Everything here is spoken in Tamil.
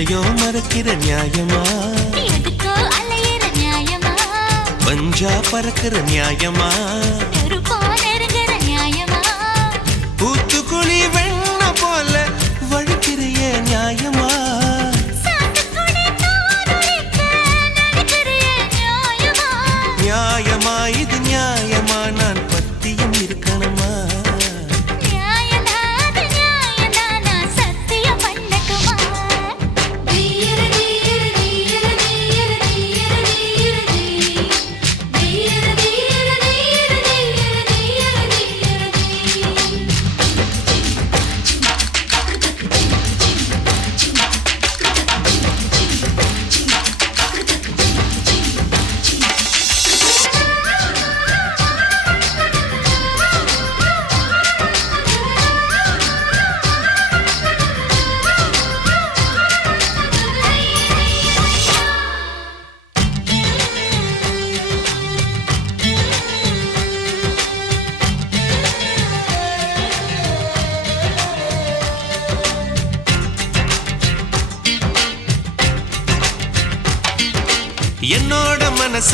எதையோ மறக்கிற நியாயமா, எதுக்கோ அலையிற நியாயமா, பஞ்சா பறக்கிற நியாயமா, கருப்பா நெருங்குற நியாயமா, பூத்துக்குழி வெண்ண போல வழுக்கிறிய நியாயமா, சாத்துக்குடி தானுரிக்க நடிக்கிறிய நியாயமா, நியாயமா இது நியாயமா, நான் பத்தியம் இருக்கணுமா, நியாயம்தான் நியாயம்தான் நான் சத்தியம் பண்ணட்டுமா? தீர தீர தீர தீர தீர தீர தீர தீர தீர என்னோட மனச